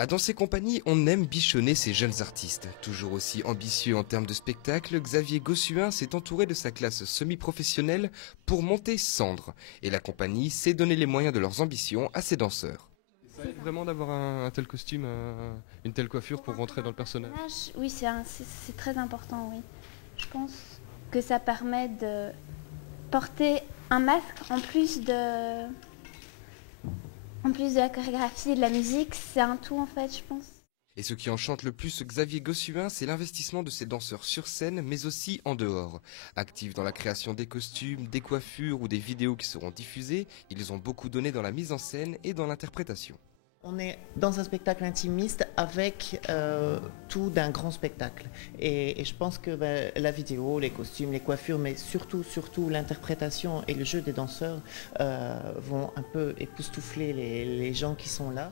À Danser Compagnie, on aime bichonner ces jeunes artistes. Toujours aussi ambitieux en termes de spectacle, Xavier Gossuin s'est entouré de sa classe semi-professionnelle pour monter Cendre. Et la compagnie sait donner les moyens de leurs ambitions à ses danseurs. Ça aide vraiment d'avoir un tel costume, une telle coiffure pour rentrer dans le personnage. Oui, c'est très important, oui. Je pense que ça permet de porter un masque en plus de la chorégraphie et de la musique. C'est un tout en fait, je pense. Et ce qui enchante le plus Xavier Gossuin, c'est l'investissement de ses danseurs sur scène, mais aussi en dehors. Actifs dans la création des costumes, des coiffures ou des vidéos qui seront diffusées, ils ont beaucoup donné dans la mise en scène et dans l'interprétation. On est dans un spectacle intimiste avec tout d'un grand spectacle. Et je pense que la vidéo, les costumes, les coiffures, mais surtout l'interprétation et le jeu des danseurs vont un peu époustoufler les gens qui sont là.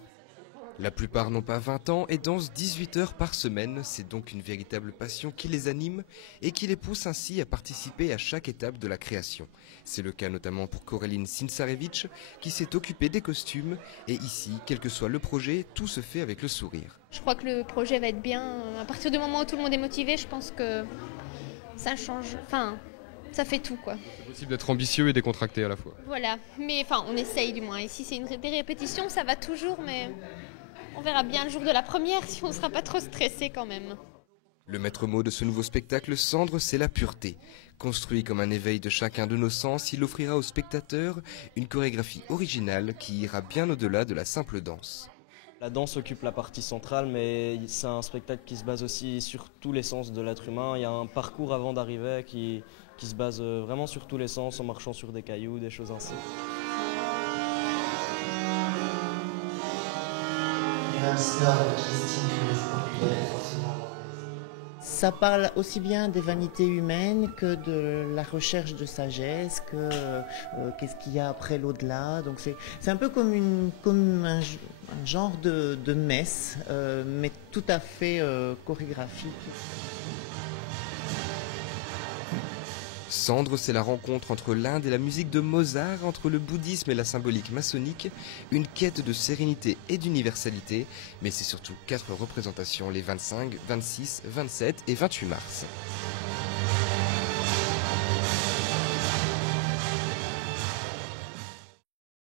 La plupart n'ont pas 20 ans et dansent 18 heures par semaine. C'est donc une véritable passion qui les anime et qui les pousse ainsi à participer à chaque étape de la création. C'est le cas notamment pour Coraline Sinsarevich qui s'est occupée des costumes. Et ici, quel que soit le projet, tout se fait avec le sourire. Je crois que le projet va être bien. À partir du moment où tout le monde est motivé, je pense que ça change. Enfin, ça fait tout, quoi. C'est possible d'être ambitieux et décontracté à la fois. Voilà, mais enfin, on essaye du moins. Ici, c'est des répétitions, ça va toujours, mais on verra bien le jour de la première si on ne sera pas trop stressé quand même. Le maître mot de ce nouveau spectacle Cendre, c'est la pureté. Construit comme un éveil de chacun de nos sens, il offrira aux spectateurs une chorégraphie originale qui ira bien au-delà de la simple danse. La danse occupe la partie centrale, mais c'est un spectacle qui se base aussi sur tous les sens de l'être humain. Il y a un parcours avant d'arriver qui se base vraiment sur tous les sens, en marchant sur des cailloux, des choses ainsi. Ça parle aussi bien des vanités humaines que de la recherche de sagesse, que qu'est-ce qu'il y a après l'au-delà. Donc c'est un peu comme un genre de messe, mais tout à fait chorégraphique. Cendre, c'est la rencontre entre l'Inde et la musique de Mozart, entre le bouddhisme et la symbolique maçonnique, une quête de sérénité et d'universalité, mais c'est surtout 4 représentations les 25, 26, 27 et 28 mars.